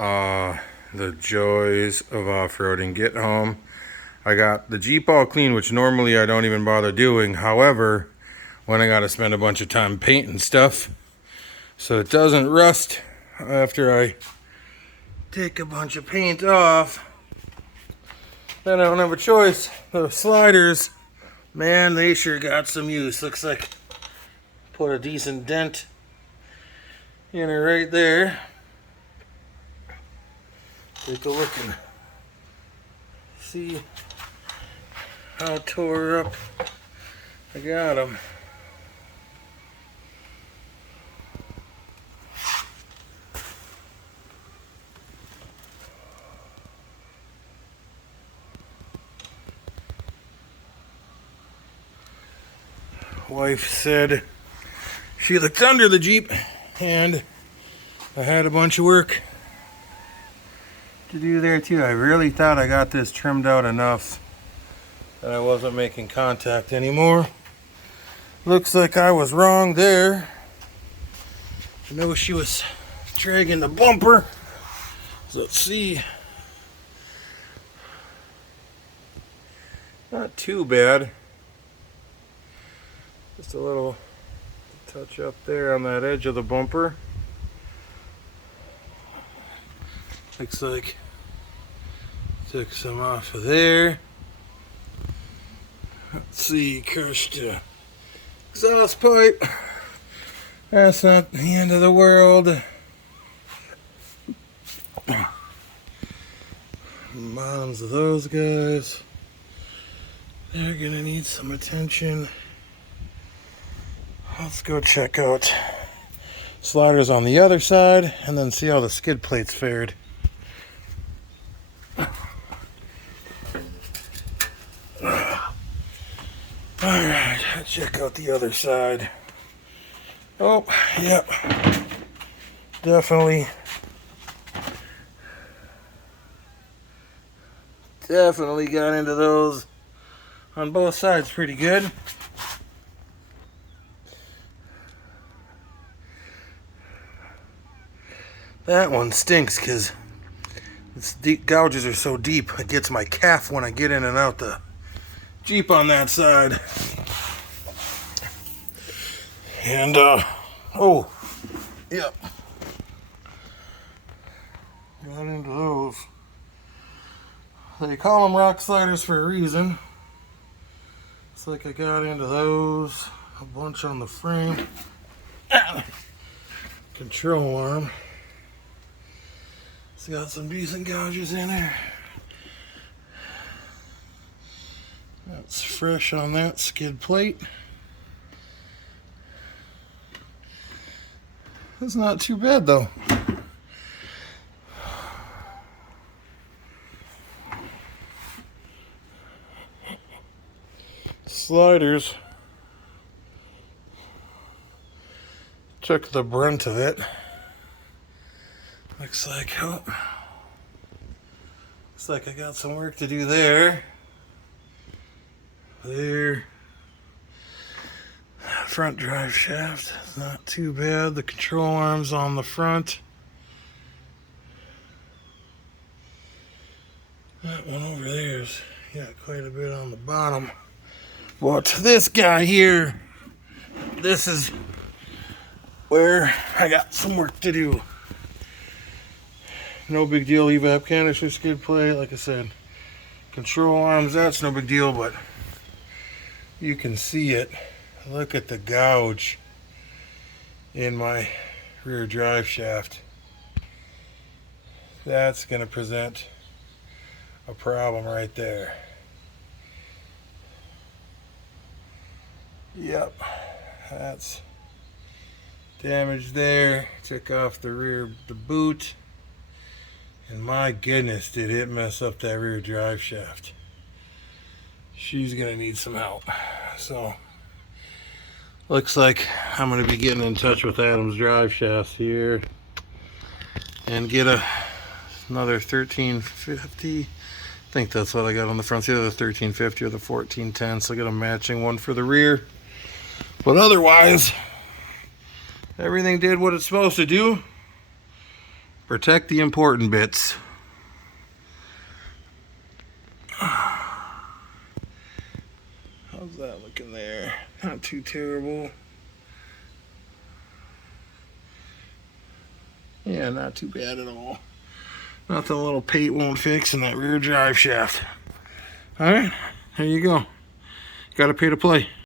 The joys of off-roading. Get home, I got the Jeep all clean, which normally I don't even bother doing. However, when I gotta spend a bunch of time painting stuff so it doesn't rust after I take a bunch of paint off, then I don't have a choice. Those sliders, man, they sure got some use. Looks like put a decent dent in it right there. Take a look and see how tore up I got them. Wife said she looked under the Jeep and I had a bunch of work to do there too. I really thought I got this trimmed out enough that I wasn't making contact anymore. Looks like I was wrong there. I know she was dragging the bumper. So let's see. Not too bad. Just a little touch up there on that edge of the bumper. Looks like took some off of there. Let's see, crushed exhaust pipe. That's not the end of the world. Bottoms of those guys, they're gonna need some attention. Let's go check out sliders on the other side and then see how the skid plates fared. Alright, let's check out the other side. Oh, yep. Definitely got into those on both sides pretty good. That one stinks because its deep gouges are so deep, it gets my calf when I get in and out the Jeep on that side. And, oh, yep. Got into those. They call them rock sliders for a reason. Looks like I got into those. A bunch on the frame. Control arm. It's got some decent gouges in there. That's fresh on that skid plate. That's not too bad though. Sliders took the brunt of it. Looks like I got some work to do there. There. Front drive shaft, not too bad. The control arms on the front. That one over there's got quite a bit on the bottom. But this guy here, this is where I got some work to do. No big deal. Evap canister skid plate, like I said. Control arms, that's no big deal, but you can see it. Look at the gouge in my rear drive shaft. That's going to present a problem right there. Yep, that's damage there. Took off the rear, the boot. And my goodness, did it mess up that rear drive shaft. She's gonna need some help. So, looks like I'm gonna be getting in touch with Adam's drive shafts here and get another 1350. I think that's what I got on the front. It's either the 1350 or the 1410. So I got a matching one for the rear. But otherwise, everything did what it's supposed to do. Protect the important bits. How's that looking there? Not too terrible. Yeah, not too bad at all. Nothing a little paint won't fix in that rear drive shaft. Alright, there you go. Gotta pay to play.